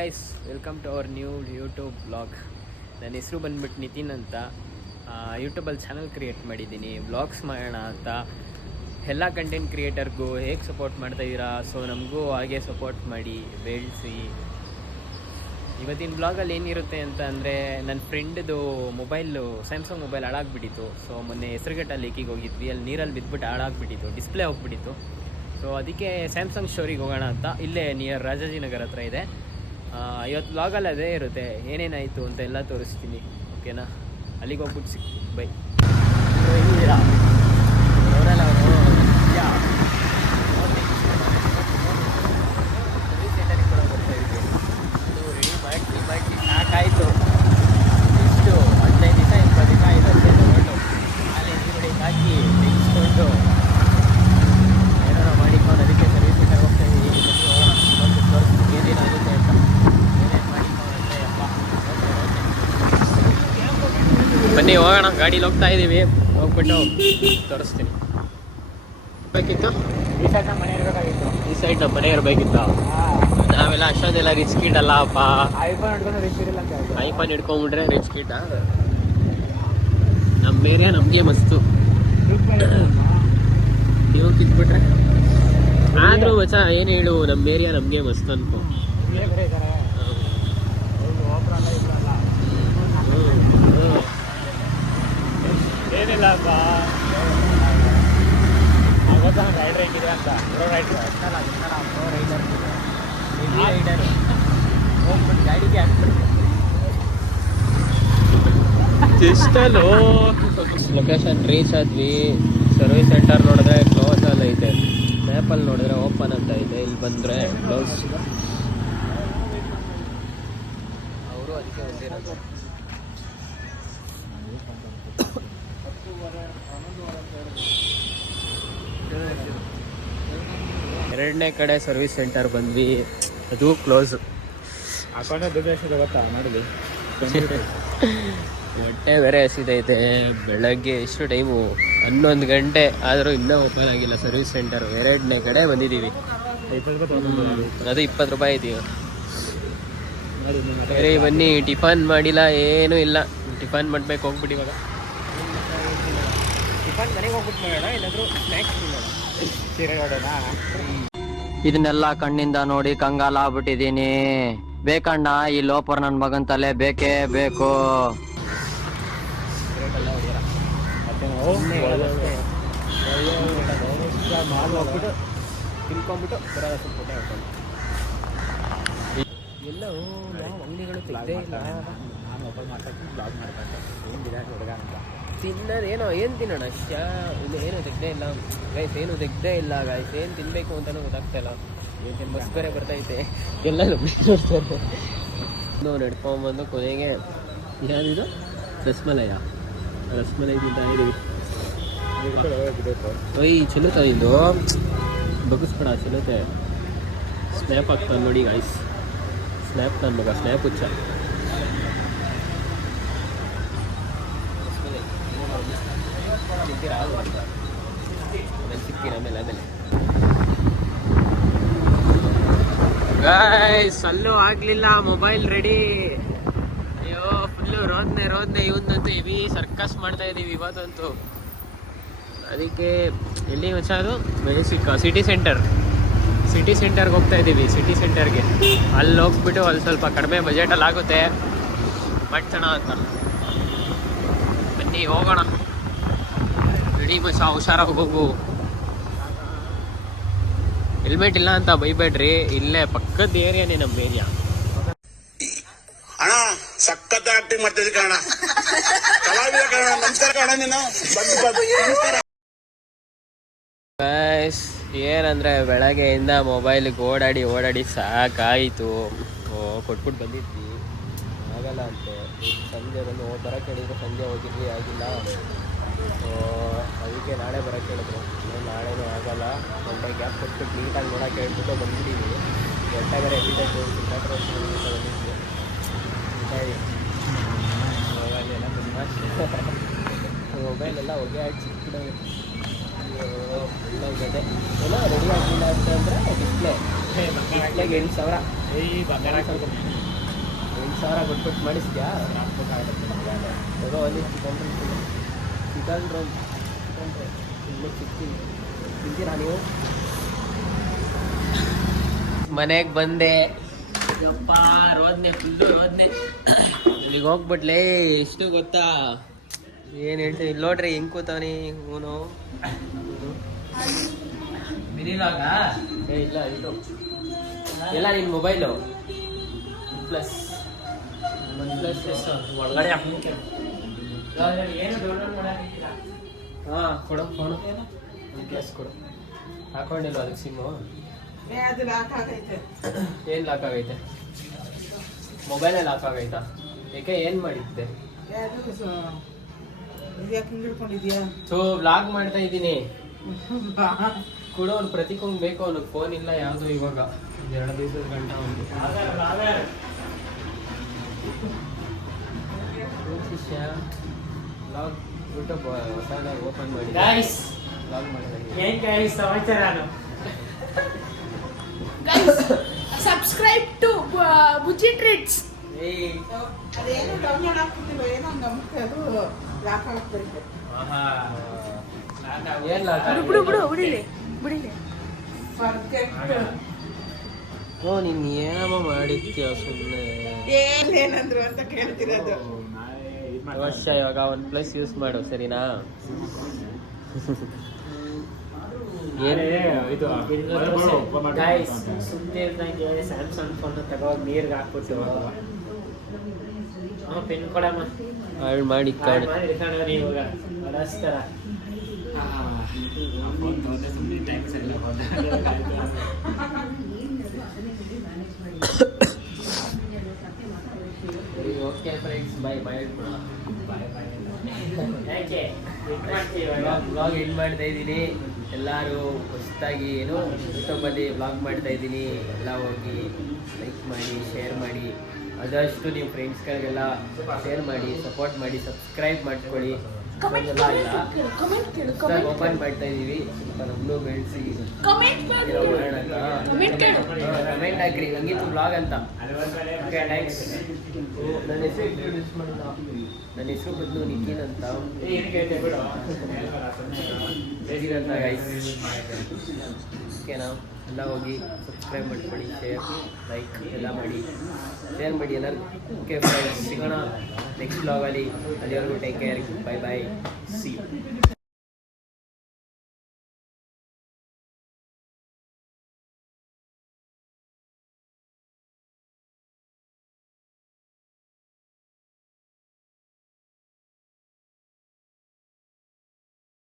Guys, welcome to our new YouTube blog. ನನ್ನ ಹೆಸರು ಬಂದ್ಬಿಟ್ಟು ನಿತಿನ್ ಅಂತ. ಯೂಟ್ಯೂಬಲ್ಲಿ ಚಾನಲ್ ಕ್ರಿಯೇಟ್ ಮಾಡಿದ್ದೀನಿ, ವ್ಲಾಗ್ಸ್ ಮಾಡೋಣ ಅಂತ. ಎಲ್ಲ ಕಂಟೆಂಟ್ ಕ್ರಿಯೇಟರ್ಗೂ ಹೇಗೆ ಸಪೋರ್ಟ್ ಮಾಡ್ತಾಯಿದ್ದೀರಾ, ಸೊ ನಮಗೂ ಹಾಗೆ ಸಪೋರ್ಟ್ ಮಾಡಿ ಬೆಳೆಸಿ. ಇವತ್ತಿನ ಬ್ಲಾಗಲ್ಲಿ ಏನಿರುತ್ತೆ ಅಂತ ಅಂದರೆ, ನನ್ನ ಫ್ರೆಂಡ್ದು ಮೊಬೈಲು ಸ್ಯಾಮ್ಸಂಗ್ ಮೊಬೈಲ್ ಹಾಳಾಗ್ಬಿಟ್ಟಿತ್ತು. ಸೊ ಮೊನ್ನೆ ಹೆಸರುಘಟ್ಟ ಲೇಕಿಗೆ ಹೋಗಿದ್ವಿ, ಅಲ್ಲಿ ನೀರಲ್ಲಿ ಬಿದ್ದುಬಿಟ್ಟು ಹಾಳಾಗ್ಬಿಟ್ಟಿತ್ತು, ಡಿಸ್ಪ್ಲೇ ಹೋಗ್ಬಿಟ್ಟಿತ್ತು. ಸೊ ಅದಕ್ಕೆ ಸ್ಯಾಮ್ಸಂಗ್ ಸ್ಟೋರಿಗೆ ಹೋಗೋಣ ಅಂತ. ಇಲ್ಲೇ ನಿಯರ್ ರಾಜಾಜಿನಗರ ಹತ್ರ ಇದೆ. ಇವತ್ತು ಬ್ಲಾಗಲ್ಲಿ ಅದೇ ಇರುತ್ತೆ, ಏನೇನಾಯಿತು ಅಂತ ಎಲ್ಲ ತೋರಿಸ್ತೀನಿ, ಓಕೆನಾ? ಅಲ್ಲಿಗೆ ಹೋಗ್ಬಿಟ್ಟು ಬೈ. ಅವರೆಲ್ಲ ರೆಡಿ ಮಾಡಿ ಸಾಕಾಯಿತು. ಇಷ್ಟು 15 ದಿವಸ 20 ದಿವಸ ಇದಕ್ಕೆ ತಗೊಂಡು ಅಲ್ಲಿ ನೀರುಳ್ಳಿ ಹಾಕಿ ತೆಗೆಸ್ಕೊಂಡು ಏನಾರ ಮಾಡಿಕೊಂಡು ಅದಕ್ಕೆ ಸರ್ವಿಸ್ ಸೆಂಟರ್ ಹೋಗ್ತಾ ಇದ್ದೀವಿ. ತೋರಿಸ್ತೀನಿ ಏನೇನಾಗುತ್ತೆ ಅಂತ. ಏನೇನು ಮಾಡಿಕೊಂಡ್ರೆ ಬನ್ನಿ ಹೋಗೋಣ. ಗಾಡೀಲಿ ಹೋಗ್ತಾ ಇದ್ದೀವಿ, ಹೋಗ್ಬಿಟ್ಟು ತೋರಿಸ್ತೀನಿ. ಬೇಕಿತ್ತು ಈ ಸೈಡ್ ನಮ್ಮ ಮನೆ ಇರಬೇಕಾಗಿತ್ತು, ಈ ಸೈಡ್ ನಮ್ಮ ಮನೆ ಇರಬೇಕಿತ್ತು. ನಾವೆಲ್ಲ ಅಷ್ಟೊಂದೆಲ್ಲ ರಿಚ್ ಕಿಡ್ ಅಲ್ಲಪ್ಪ. ಐಫೋನ್ ಹಿಡ್ಕೊಂಡ್ಬಿಟ್ರೆ ರಿಚ್ ಕಿಡ್. ನಮ್ಮ ಏರಿಯಾ ನಮಗೆ ಮಸ್ತು, ನೀವು ಕಿತ್ಬಿಟ್ರೆ ಆದರೂ ಮಚ್ಚ ಏನು ಹೇಳು, ನಮ್ಮ ಏರಿಯಾ ನಮಗೆ ಮಸ್ತ್ ಅನ್ಕೋ. ಏನಿಲ್ಲಪ್ಪ, ರೈಡರ್ ಹೆಂಗಿದೆ ಅಂತ. ಪ್ರೋ ರೈಡರ್ ಹೋಗ್ಬಿಟ್ಟು ಗಾಡಿಗೆ ಹಾಕ್ಬಿಟ್ಟು ಜಸ್ಟಲ್ಲೋ ಲೊಕೇಶನ್ ರೀಚ್ ಆದ್ವಿ. ಸರ್ವಿಸ್ ಸೆಂಟರ್ ನೋಡಿದ್ರೆ ಕ್ಲೋಸ್ ಅಲ್ಲಿ ಐತೆ, ಮ್ಯಾಪಲ್ಲಿ ನೋಡಿದ್ರೆ ಓಪನ್ ಅಂತ ಐತೆ. ಇಲ್ಲಿ ಬಂದರೆ ಕ್ಲೋಸ್. ಅವರು ಅದಕ್ಕೆ ಬಂದಿರೋದು. ಎರಡನೇ ಕಡೆ ಸರ್ವಿಸ್ ಸೆಂಟರ್ ಬಂದ್ವಿ, ಅದು ಕ್ಲೋಸ್. ಗೊತ್ತಾ ನೋಡಿದ್ವಿ. ಹೊಟ್ಟೆ ಬೇರೆ ಹಸಿದೈತೆ. ಬೆಳಗ್ಗೆ ಎಷ್ಟು ಟೈಮು 11 ಗಂಟೆ ಆದರೂ ಇನ್ನೂ ಓಪನ್ ಆಗಿಲ್ಲ ಸರ್ವಿಸ್ ಸೆಂಟರ್. ಎರಡನೇ ಕಡೆ ಬಂದಿದ್ದೀವಿ. ಅದು 20 ರೂಪಾಯಿ ಇದೀವಿ. ಸರಿ ಬನ್ನಿ. ಟಿಫನ್ ಮಾಡಿಲ್ಲ, ಏನೂ ಇಲ್ಲ. ಟಿಫನ್ ಮಾಡ್ಬೇಕು, ಹೋಗ್ಬಿಟ್ಟು ಇವಾಗ ಟಿಫನ್ ಮನೆಗೆ ಹೋಗ್ಬಿಟ್ಟು ಮಾಡೋಣ, ಏನಾದರೂ ಸ್ನ್ಯಾಕ್ಸ್ ತಿನ್ನೋಣ. ಇದನ್ನೆಲ್ಲ ಕಣ್ಣಿಂದ ನೋಡಿ ಕಂಗಾಲ ಆಗ್ಬಿಟ್ಟಿದೀನಿ. ಬೇಕಣ್ಣ, ಈ ಲೋಪರ್ ನನ್ನ ಮಗನ್ ತಲೆ ಬೇಕೇ ಬೇಕು. ತಿನ್ಕೊಂಡ್ಬಿಟ್ಟು ಎಲ್ಲ ಅಂಗಡಿಗಳು ತೆಗ್ದೇ ಇಲ್ಲ. ತಿನ್ನೋದೇನೋ ಏನು ತಿನ್ನೋಣ, ಏನು ತೆಗ್ದೇ ಇಲ್ಲ ಗೈಸ್, ಏನು ತೆಗ್ದೇ ಇಲ್ಲ ಗೈಸ್. ಏನು ತಿನ್ಬೇಕು ಅಂತಲೂ ಗೊತ್ತಾಗ್ತಾ ಇಲ್ಲ. ಏನು ಬಸ್ ಬೇರೆ ಬರ್ತೈತೆ, ಎಲ್ಲ ನೋಡ್ತಾರೆ. ನಡ್ಕೊಂಬಂದು ಕೊನೆಗೆ ಯಾರಿದು ರಸ್ಮಲಯ ತಿಂತಾ ಇದೀವಿ. ಒಯ್ ಚಲೋ ತಂದಿದ್ದು, ಬಗ್ಗಿಸ್ಬೇಡ, ಚಲೋತೆ. ಸ್ನ್ಯಾಪ್ ಆಗ್ತಾನೆ ನೋಡಿ ಗೈಸ್. ಸ್ನ್ಯಾಪ್ ನನ್ನ ಮಗ, ಸ್ನ್ಯಾಪ್ ಹುಚ್ಚ. ಗೈಸ್ ಅಲ್ಲೂ ಆಗ್ಲಿಲ್ಲ, ಮೊಬೈಲ್ ರೆಡಿ. ಅಯ್ಯೋ ಫುಲ್ಲು ರೋದ್ನೆ ಇವಂತಂತೂ ಹೆವಿ ಸರ್ಕಸ್ ಮಾಡ್ತಾ ಇದೀವಿ ಇವತ್ತಂತೂ. ಅದಕ್ಕೆ ಎಲ್ಲಿ ಮಚ್ಚ, ಅದು ಬೇಸಿಕ್ ಸಿಟಿ ಸೆಂಟರ್ಗೆ ಹೋಗ್ತಾ ಇದ್ದೀವಿ. ಸಿಟಿ ಸೆಂಟರ್ಗೆ ಅಲ್ಲಿ ಹೋಗ್ಬಿಟ್ಟು ಅಲ್ಲಿ ಸ್ವಲ್ಪ ಕಡಿಮೆ ಬಜೆಟಲ್ಲಿ ಆಗುತ್ತೆ, ಮಾಡ್ಸೋಣ ಅಂತ. ಬನ್ನಿ ಹೋಗೋಣ. ರೆಡಿ ಮಚ್ಚ, ಹುಷಾರಾಗಿ ಹೋಗು. ಹೆಲ್ಮೆಟ್ ಇಲ್ಲ ಅಂತ ಬೈಬೇಡ್ರಿ, ಇಲ್ಲೇ ಪಕ್ಕದ ಏರಿಯಾನೇ ನಮ್ಮ ಏರಿಯಾ. ಅಣ್ಣ ಸಖತ್ ಆಕ್ಟಿಂಗ್ ಮಾಡ್ತಿದ್ದೆ ಕಣ, ಕಲಾವಿದ ಕಣ. ನಮಸ್ಕಾರ ಕಣ, ನೀನು ಏನಂದ್ರೆ ಬೆಳಗ್ಗೆಯಿಂದ ಮೊಬೈಲಿಗೆ ಓಡಾಡಿ ಸಾಕಾಯಿತು. ಕೊಟ್ಬಿಟ್ಟು ಬಂದಿದ್ವಿ, ಆಗಲ್ಲ ಅಂತೆ. ಸಂಜೆ ಬಂದು ಬರೋಕ್ಕೆ ಹೇಳಿದ್ರು, ಸಂಜೆ ಹೋಗಿದ್ವಿ, ಆಗಿಲ್ಲ. ಅದಕ್ಕೆ ನಾಳೆ ಬರೋಕ್ಕೆ ಹೇಳಿದ್ರು. ನಾಳೆನೂ ಆಗಲ್ಲ, ಒಂದೇ ಗ್ಯಾಪ್ ಕೊಟ್ಬಿಟ್ಟು ನೀಟಾಗಿ ನೋಡೋಕೆ ಹೇಳ್ಬಿಟ್ಟು ಬಂದ್ಬಿಟ್ಟಿದ್ವಿ. ಗಂಟೆ ಬೇರೆ ಎಲ್ಲಿದೆ ಬಂದಿದ್ವಿ. ಮೊಬೈಲೆಲ್ಲ ಹೊಗೆ ಹಾಕಿ ಚಿಕ್ಕದಾಗಿ ಎಲ್ಲ ರೆಡಿ ಆಗಿಲ್ಲ ಅಂತಂದರೆ ಡಿಸ್ಪ್ಲೇ ಬಟ್ಟೆಗೆ 8,000 8,000 ಕೊಟ್ಬಿಟ್ಟು ಮಾಡಿಸ್ತೀಯಾ ತಗೋ ಅಲ್ಲಿ ಚಿಕನ್ ರೋಲ್ ಇಲ್ಲೇ ಸಿಗ್ತೀನಿ ತಿಂತೀರಾ ನೀವು ಮನೆಗೆ ಬಂದೆ ಯಪ್ಪ ರೋದ್ನೆ ಫುಲ್ಲು ರೋದ್ನೆ ಇಲ್ಲಿಗೆ ಹೋಗ್ಬಿಟ್ಲೆ ಎಷ್ಟು ಗೊತ್ತಾ ಏನು ಹೇಳ್ತೀನಿ ಇಲ್ಲಿ ನೋಡ್ರಿ ಹೆಂಗ್ ಕೂತವನಿ ಇವನು ಮಿನಿಲಾಗ ಇಲ್ಲ ಇದು ಎಲ್ಲ ನಿನ್ನ ಮೊಬೈಲು ಪ್ಲಸ್ ಒಳಗಡೆ ಏನು ಡೌನ್ಲೋಡ್ ಮಾಡಾಕಿಲ್ಲ ಹಾಂ ಕೊಡು ಫೋನು ಪ್ಲಸ್ ಕೊಡು ಹಾಕೊಂಡಿಲ್ಲ ಅದಕ್ಕೆ ಸಿಮ್ಮು ಏನು ಲಾಕ್ ಆಗೈತೆ ಮೊಬೈಲೇ ಲಾಕ್ ಆಗೈತಾ ಏಕೆ ಏನು ಮಾಡಿದ್ದೆ ಸೊ ವ್ಲಾಗ್ ಮಾಡ್ತಾ ಇದ್ದೀನಿ ಕೂಡ ಅವ್ನು ಪ್ರತಿಕೊಂಡ್ ಬೇಕು ಅವನಿಗೆ ಫೋನ್ ಇಲ್ಲ ಯಾವುದು ಇವಾಗ 2 ದಿವಸದ ಗಂಟ ಅವನಿಗೆ ವ್ಲಾಗ್ ಯೂಟ್ಯೂಬ್ ಹೊಸದಾಗಿ ಓಪನ್ ಮಾಡಿ ವ್ಲಾಗ್ ಮಾಡ್ತಾ Subscribe to Bujji Treats. ಅದೇನು ಡೌನ್ಲೋಡ್ ಆಗ್ತಿಲ್ಲ ಏನೋ ಅದು ಲಾಕ್ ಆಗ್ತಿರುತ್ತೆ ಬಿಡಿಲಿ ಪರ್ಫೆಕ್ಟ್ ಓ ನೀನು ಏನಮ್ಮ ಮಾಡಿದ್ಯಾ ಸುಮ್ಮನೆ ಏನಂದ್ರು ಅಂತ ಕೇಳ್ತಿರೋದು ವರ್ಷ ಇವಾಗ OnePlus ಯೂಸ್ ಮಾಡು ಸರಿನಾ ಸ್ಯಾಮ್ಸಂಗ್ ಫೋನ್ ತಗೋಗಿ ನೀರ್ಗೆ ಹಾಕ್ಬಿಟ್ಟು ಪಿನ್ ಕೊಡಮ್ಮ ಹಾಳು ಮಾಡಿ ಕಾಡು ಹಿಡ್ಕೊಂಡ್ರಿ ಇವಾಗ ಬಳಸ್ತಾರ ಓಕೆ ಫ್ರೆಂಡ್ಸ್ ಬೈ ಬೈ ಯಾಕೆ ವ್ಲಾಗ್ ಎಂಡ್ ಮಾಡ್ತಾ ಇದ್ದೀನಿ ಎಲ್ಲರೂ ಹೊಸದಾಗಿ ಏನು ಯೂಟ್ಯೂಬಲ್ಲಿ ವ್ಲಾಗ್ ಮಾಡ್ತಾ ಇದ್ದೀನಿ ಎಲ್ಲ ಹೋಗಿ ಲೈಕ್ ಮಾಡಿ ಶೇರ್ ಮಾಡಿ ಆದಷ್ಟು ನಿಮ್ಮ ಫ್ರೆಂಡ್ಸ್ಗಳಿಗೆಲ್ಲ ಶೇರ್ ಮಾಡಿ ಸಪೋರ್ಟ್ ಮಾಡಿ ಸಬ್ಸ್ಕ್ರೈಬ್ ಮಾಡ್ಕೊಳ್ಳಿ ಇಷ್ಟೊಂದೆಲ್ಲ ಇಲ್ಲ ಓಪನ್ ಮಾಡ್ತಾ ಇದ್ದೀವಿ ಸ್ವಲ್ಪ ನಮ್ಮನ್ನು ಬೆಳೆಸಿ ಕಮೆಂಟ್ ಹಾಕ್ರಿ ಹಂಗಿತ್ತು ವ್ಲಾಗ್ ಅಂತ ಓಕೆ ಥ್ಯಾಂಕ್ಸ್ ನನ್ನ ಹೆಸರು ಇಂಟ್ರೊಡ್ಯೂಸ್ ಮಾಡಿಲ್ಲ ನನ್ನ ಹೆಸರು ಬದಲು ನಿಖಿಲ್ ಅಂತ ಹೇಗಿರಂತ ಗೈಸ್ ಓಕೆನಾ ಎಲ್ಲ ಹೋಗಿ ಸಬ್ಸ್ಕ್ರೈಬ್ ಮಾಡ್ಕೊಳ್ಳಿ ಶೇರ್ ಲೈಕ್ ಎಲ್ಲ ಮಾಡಿ ಶೇರ್ ಮಾಡಿ ಎಲ್ಲರೂ ಓಕೆ ಫ್ರೆಂಡ್ಸ್ ಸಿಗೋಣ ನೆಕ್ಸ್ಟ್ ವ್ಲಾಗಲ್ಲಿ ಅಲ್ಲಿವರೆಗೂ take care bye bye C